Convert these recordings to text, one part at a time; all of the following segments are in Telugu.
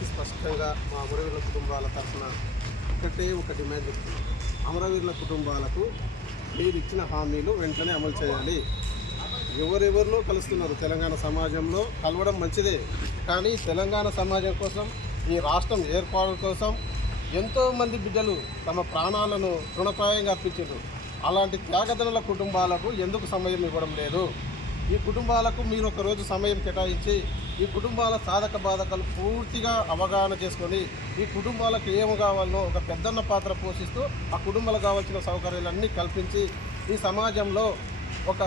గారికి స్పష్టంగా మా అమరవీరుల కుటుంబాల తరఫున ఒక డిమాండ్ చెప్తున్నాం. అమరవీరుల కుటుంబాలకు మీరు ఇచ్చిన హామీలు వెంటనే అమలు చేయాలి. ఎవరెవరిలో కలుస్తున్నారు తెలంగాణ సమాజంలో, కలవడం మంచిదే, కానీ తెలంగాణ సమాజం కోసం, ఈ రాష్ట్రం ఏర్పాటు కోసం ఎంతోమంది బిడ్డలు తమ ప్రాణాలను తృణప్రాయంగా అర్పించారు. అలాంటి త్యాగదనుల కుటుంబాలకు ఎందుకు సమయం ఇవ్వడం లేదు? ఈ కుటుంబాలకు మీరు ఒకరోజు సమయం కేటాయించి ఈ కుటుంబాల సాధక బాధకాలు పూర్తిగా అవగాహన చేసుకొని ఈ కుటుంబాలకు ఏమి కావాలనో ఒక పెద్దన్న పాత్ర పోషిస్తూ ఆ కుటుంబాలకు కావాల్సిన సౌకర్యాలన్నీ కల్పించి ఈ సమాజంలో ఒక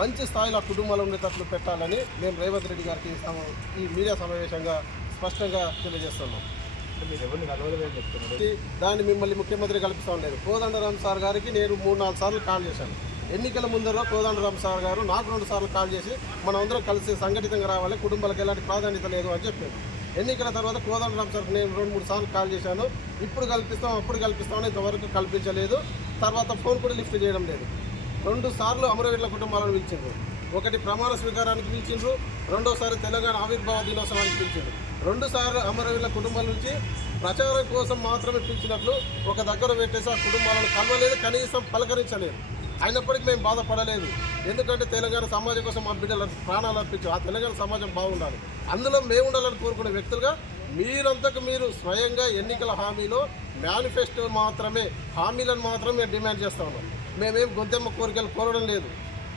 మంచి స్థాయిలో ఆ కుటుంబాలు ఉండేటట్లు పెట్టాలని మేము రేవంత్ రెడ్డి గారికి ఈ మీడియా సమావేశంగా స్పష్టంగా తెలియజేస్తున్నాం. దాన్ని మిమ్మల్ని ముఖ్యమంత్రి కల్పిస్తూ ఉండలేదు. కోదండరామ్ సార్ గారికి నేను 3-4 సార్లు కాల్ చేశాను. ఎన్నికల ముందర కోదండరామ్ సార్ గారు నాకు 2 సార్లు కాల్ చేసి మనం అందరం కలిసి సంఘటితంగా రావాలి, కుటుంబాలకు ఎలాంటి ప్రాధాన్యత లేదు అని చెప్పారు. ఎన్నికల తర్వాత కోదండరామ్ సార్కి నేను 2-3 సార్లు కాల్ చేశాను. ఇప్పుడు కల్పిస్తాం, అప్పుడు కల్పిస్తామని ఇంతవరకు కల్పించలేదు. తర్వాత ఫోన్ కూడా లిఫ్ట్ చేయడం లేదు. 2 సార్లు అమరవీరుల కుటుంబాలను పిలిచిండ్రు. ఒకటి ప్రమాణ స్వీకారానికి పిలిచిండ్రు, రెండోసారి తెలంగాణ ఆవిర్భావ దినోత్సవానికి పిలిచిండ్రు. 2 సార్లు అమరవీరుల కుటుంబాల నుంచి ప్రచారం కోసం మాత్రమే పిలిచినట్లు ఒక దగ్గర పెట్టేసి ఆ కుటుంబాలను కలవలేదు, కనీసం పలకరించలేదు. అయినప్పటికీ మేము బాధపడలేదు. ఎందుకంటే తెలంగాణ సమాజం కోసం మా బిడ్డల ప్రాణాలు అర్పించాం. ఆ తెలంగాణ సమాజం బాగుండాలి, అందులో మేము ఉండాలని కోరుకునే వ్యక్తులుగా మీరంతకు మీరు స్వయంగా ఎన్నికల హామీలో మేనిఫెస్టో మాత్రమే, హామీలను మాత్రమే డిమాండ్ చేస్తూ ఉన్నాం. మేమేం గొంతెమ్మ కోరికలు కోరడం లేదు.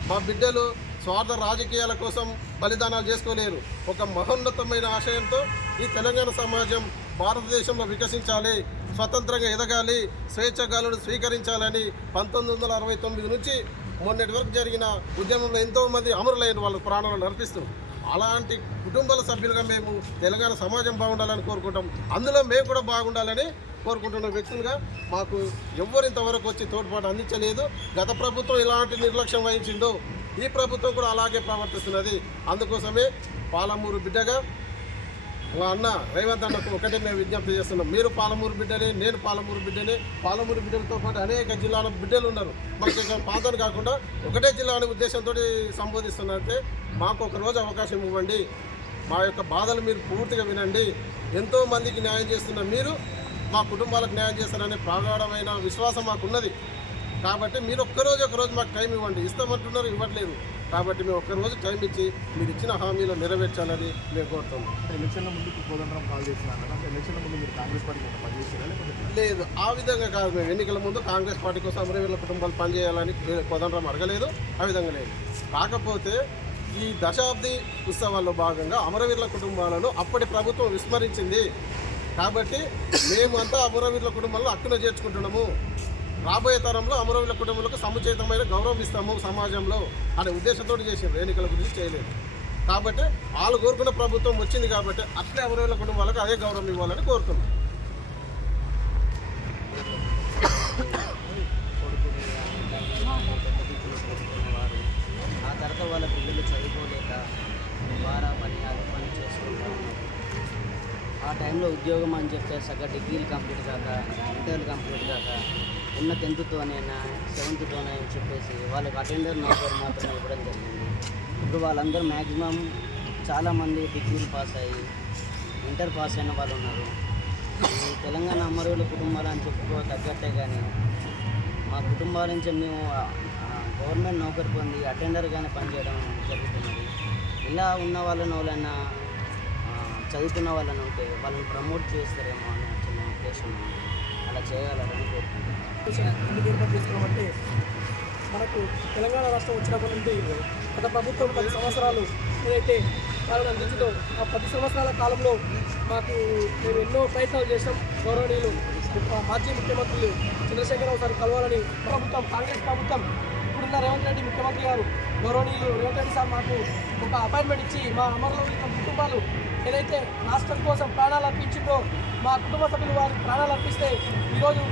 మా బిడ్డలు స్వార్థ రాజకీయాల కోసం బలిదానాలు చేసుకోలేరు. ఒక మహోన్నతమైన ఆశయంతో ఈ తెలంగాణ సమాజం భారతదేశంలో వికసించాలి, స్వతంత్రంగా ఎదగాలి, స్వేచ్ఛగాలను స్వీకరించాలని 1969 నుంచి మొన్నటి వరకు జరిగిన ఉద్యమంలో ఎంతోమంది అమరులైన వాళ్ళు ప్రాణాలను అర్పిస్తూ, అలాంటి కుటుంబాల సభ్యులుగా మేము తెలంగాణ సమాజం బాగుండాలని కోరుకుంటాం. అందులో మేము కూడా బాగుండాలని కోరుకుంటున్న వ్యక్తులుగా మాకు ఎవ్వరు ఇంతవరకు వచ్చి తోడ్పాటు అందించలేదు. గత ప్రభుత్వం ఎలాంటి నిర్లక్ష్యం వహించిందో ఈ ప్రభుత్వం కూడా అలాగే ప్రవర్తిస్తున్నది. అందుకోసమే పాలమూరు బిడ్డగా మా అన్న రేవంత్ అన్నకు ఒకటే మేము విజ్ఞప్తి చేస్తున్నాం. మీరు పాలమూరు బిడ్డనే, నేను పాలమూరు బిడ్డనే. పాలమూరు బిడ్డలతో పాటు అనేక జిల్లాల బిడ్డలు ఉన్నారు. మనకి ప్రాంతాన్ని కాకుండా ఒకటే జిల్లా అనే ఉద్దేశంతో సంబోధిస్తున్నట్టే మాకు ఒకరోజు అవకాశం ఇవ్వండి. మా యొక్క బాధలు మీరు పూర్తిగా వినండి. ఎంతోమందికి న్యాయం చేస్తున్న మీరు మా కుటుంబాలకు న్యాయం చేస్తారనే ప్రగాఢమైన విశ్వాసం మాకున్నది. కాబట్టి మీరు ఒకరోజు మాకు టైం ఇవ్వండి. ఇస్తామంటున్నారు, ఇవ్వట్లేదు. కాబట్టి మేము ఒక్కరోజు టైం ఇచ్చి మీరు ఇచ్చిన హామీలు నెరవేర్చాలని మేము కోరుతున్నాం. ఎలక్షన్ల ముందు కోదండరాం కాల్ చేసినారు, ఎలక్షన్ల ముందు మీరు కాంగ్రెస్ పార్టీ పనిచేసారా? లేదు, ఆ విధంగా కాదు. మేము ఎన్నికల ముందు కాంగ్రెస్ పార్టీ కోసం అమరవీరుల కుటుంబాలు పనిచేయాలని కోదండరాం అడగలేదు, ఆ విధంగా లేదు. కాకపోతే ఈ దశాబ్ది ఉత్సవాల్లో భాగంగా అమరవీరుల కుటుంబాలను అప్పటి ప్రభుత్వం విస్మరించింది. కాబట్టి మేము అంతా అమరవీరుల కుటుంబాలను హక్కున చేర్చుకుంటున్నాము. రాబోయే తరంలో అమరవీరుల కుటుంబాలకు సముచితమైన గౌరవం ఇస్తాము సమాజంలో అనే ఉద్దేశంతో చేసారు. ఎన్నికల గురించి చేయలేదు. కాబట్టి వాళ్ళు కోరుకున్న ప్రభుత్వం వచ్చింది కాబట్టి అట్లే అమరవీరుల కుటుంబాలకు అదే గౌరవం ఇవ్వాలని కోరుతున్నాం. ఆ తర్వాత వాళ్ళ పిల్లలు చదువుకోలేక పని చేసుకుంటారు. ఆ టైంలో ఉద్యోగం అని చెప్పే సగ డిగ్రీలు కంప్లీట్ కాక, ఇంటర్లు కంప్లీట్ కాక, ఉన్న 10th-తోనైనా 7th-తోనే అని చెప్పేసి వాళ్ళకి అటెండర్ నౌకరు మాత్రమే ఇవ్వడం జరిగింది. ఇప్పుడు వాళ్ళందరూ మ్యాక్సిమం చాలామంది డిగ్రీలు పాస్ అయ్యి ఇంటర్ పాస్ అయిన వాళ్ళు ఉన్నారు. ఈ తెలంగాణ అమరవీరుల కుటుంబాలు అని చెప్పుకో తగ్గట్టే, కానీ మా కుటుంబాల నుంచి మేము గవర్నమెంట్ నౌకరు పొంది అటెండర్గానే పనిచేయడం జరుగుతున్నది. ఇలా ఉన్న వాళ్ళైనా చదువుతున్న వాళ్ళని ఉంటే వాళ్ళని ప్రమోట్ చేస్తారేమో అని చిన్న ఉద్దేశం, అలా చేయాలని కోరుకుంటున్నాను. ఎందుకు ఏర్పాటు చేసుకున్నామంటే, మనకు తెలంగాణ రాష్ట్రం వచ్చినప్పటి నుండి గత ప్రభుత్వం 10 సంవత్సరాలు ఏదైతే పాలన అందించిందో ఆ 10 సంవత్సరాల కాలంలో మాకు మేము ఎన్నో ప్రయత్నాలు చేసాం. గౌరవనీయులు మాజీ ముఖ్యమంత్రులు చంద్రశేఖరరావు సార్ కలవాలని ప్రభుత్వం, కాంగ్రెస్ ప్రభుత్వం, ఇప్పుడున్న రేవంత్ రెడ్డి ముఖ్యమంత్రి గారు గౌరవనీయులు రేవంత్ రెడ్డి సార్ మాకు ఒక అపాయింట్మెంట్ ఇచ్చి మా అమరవీరుల కుటుంబాలు ఏదైతే రాష్ట్రం కోసం ప్రాణాలు అర్పించిందో మా కుటుంబ సభ్యులు వారి ప్రాణాలు అర్పిస్తే ఈరోజు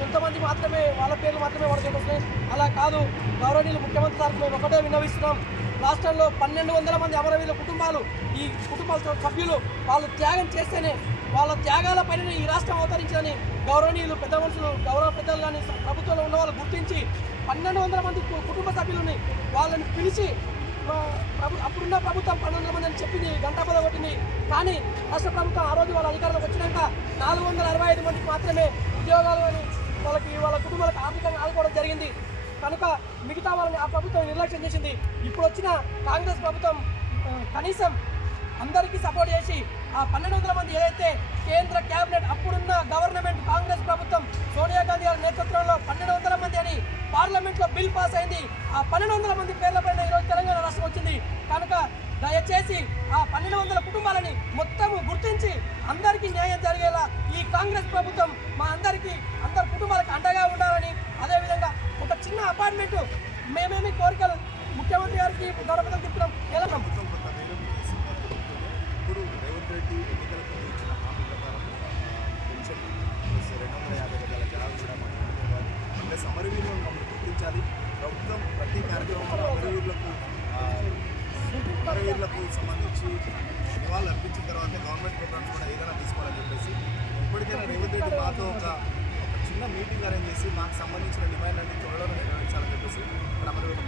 కొంతమంది మాత్రమే వాళ్ళ పేర్లు మాత్రమే వాళ్ళకి వస్తున్నాయి. అలా కాదు, గౌరవనీయులు ముఖ్యమంత్రి సార్కి మేము ఒకటే విన్నవిస్తున్నాం. రాష్ట్రంలో 1200 మంది అమరవీరుల కుటుంబాలు, ఈ కుటుంబాల సభ్యులు వాళ్ళు త్యాగం చేస్తేనే వాళ్ళ త్యాగాల పైన ఈ రాష్ట్రం అవతరించిందని గౌరవనీయులు పెద్ద మనుషులు, గౌరవ పెద్దలు కానీ ప్రభుత్వంలో ఉన్న వాళ్ళు గుర్తించి 1200 మంది కుటుంబ సభ్యులని వాళ్ళని పిలిచి అప్పుడున్న ప్రభుత్వం 1200 మంది అని చెప్పింది, గంటాపద కొట్టింది. కానీ రాష్ట్ర ప్రభుత్వం ఆ రోజు వాళ్ళ అధికారంలోకి వచ్చినాక 465 మందికి మాత్రమే ఉద్యోగాలు అని వాళ్ళ కుటుంబాలకు ఆర్థికంగా ఆదుకోవడం జరిగింది. కనుక మిగతా వాళ్ళని ఆ ప్రభుత్వం నిర్లక్ష్యం చేసింది. ఇప్పుడు వచ్చిన కాంగ్రెస్ ప్రభుత్వం కనీసం అందరికీ సపోర్ట్ చేసి ఆ 1200 మంది ఏదైతే కేంద్ర క్యాబినెట్ అప్పుడున్న గవర్నమెంట్ కాంగ్రెస్ ప్రభుత్వం సోనియా గాంధీ గారి నేతృత్వంలో 1200 మంది అని పార్లమెంట్లో బిల్ పాస్ అయింది. ఆ 1200 మంది పేర్లపైన ఈరోజు తెలంగాణ రాష్ట్రం వచ్చింది. కనుక దయచేసి ఆ 1200 కుటుంబాలని మొత్తం గుర్తించి అందరికీ న్యాయం జరిగేలా ఈ కాంగ్రెస్ ప్రభుత్వం మా అందరి కుటుంబాలకు అండగా ఉండాలని, అదేవిధంగా ఒక చిన్న అపార్ట్మెంటు మేమేమి కోరికలు ముఖ్యమంత్రి గారికి గౌరవం చెప్తున్నాం. ఎలా ఇప్పుడు రేవంత్ రెడ్డి ఎన్నికలకు ఇచ్చిన హామీ ప్రకారం పెన్షన్ 250 గజాల జనాలు కూడా ప్లస్ అమరవీరులను మమ్మల్ని గుర్తించాలి. ప్రభుత్వం ప్రతి కార్యక్రమంలో అమరవీరులకు సంబంధించి నివాళులు అర్పించిన తర్వాత గవర్నమెంట్ ప్రోగ్రామ్స్ కూడా ఏదైనా తీసుకోవాలని చెప్పేసి ఇప్పటికైనా రేవంత్ రెడ్డి మాతో ఒక చిన్న మీటింగ్ అరేంజ్ చేసి మాకు సంబంధించిన డిమాండ్లన్నీ త్వరలో నిర్వహించాలని చెప్పేసి ఇక్కడ అమరవీరులు